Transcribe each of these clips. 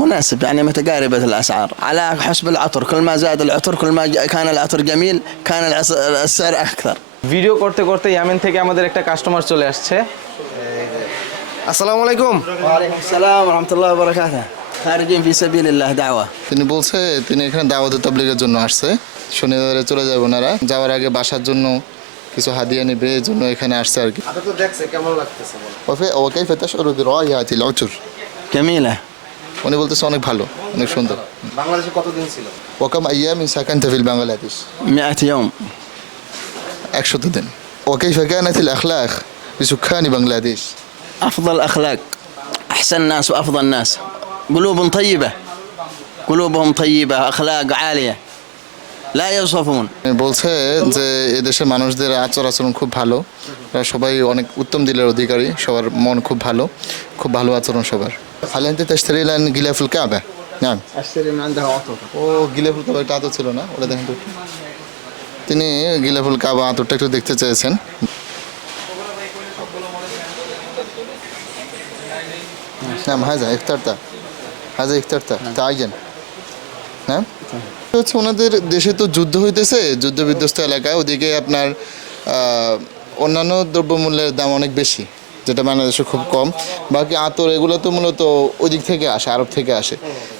مناسب يعني متقاربة الأسعار على حسب العطر كل ما زاد العطر كل ما ج- كان العطر جميل كان العص- السعر أكثر video করতে করতে ইয়ামেন থেকে আমাদের একটা কাস্টমার চলে আসছে আসসালামু আলাইকুম وعليكم السلام ورحمة الله وبركاته خارجين في سبيل الله دعوة তিনি বলছে তিনি এখানে দাওয়াতে তাবলিগের জন্য আসছে শনিবারে চলে যাবে ওনারা যাওয়ার আগে বাসার জন্য কিছু হাদিয়া নেবে এই জন্য এখানে আসছে আর কি আপনি তো দেখছে কেমন লাগতেছে وفي- وكيف تشعر برائحة العطر جميلة উনি বলতেছে অনেক ভালো অনেক সুন্দর বাংলাদেশে কতদিন ছিল وكم أيام سكنت في বাংলাদেশ مئة يوم একশত দিন وكيف كانت الأخلاق بسكان بنغلاديش أفضل أخلاق أحسن ناس وأفضل ناس قلوب طيبة قلوبهم طيبة أخلاق عالية لا يوصفون বলছে যে এদেশের মানুষদের আচার আচরণ খুব ভালো এরা সবাই অনেক উত্তম দিলের অধিকারী সবার মন খুব ভালো খুব ভালো আচরণ সবার هل أنت تشتري لنا غلاف الكعبة؟ نعم اشتري من عندها عطر ও গিলাফুল কাবা একটা আতর ছিল না ওটা দেখেন তো একটু। তিনি গিলাফুল কাবা আতরটা একটু দেখতে চেয়েছেন نعم هذا اخترت هذا اخترت تعين হ্যাঁ হচ্ছে ওনাদের দেশে তো যুদ্ধ হইতেছে যুদ্ধ বিধ্বস্ত এলাকায় ওদিকে আপনার আহ, অন্যান্য দ্রব্যমূল্যের দাম অনেক বেশি যেটা বাংলাদেশে খুব কম। বাকি আতর এগুলো তো মূলত ওই দিক থেকে আসে, আরব থেকে আসে।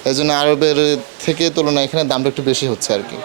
এই জন্য আরবের থেকে তুলনায় এখানে দামটা একটু বেশি হচ্ছে আর কি।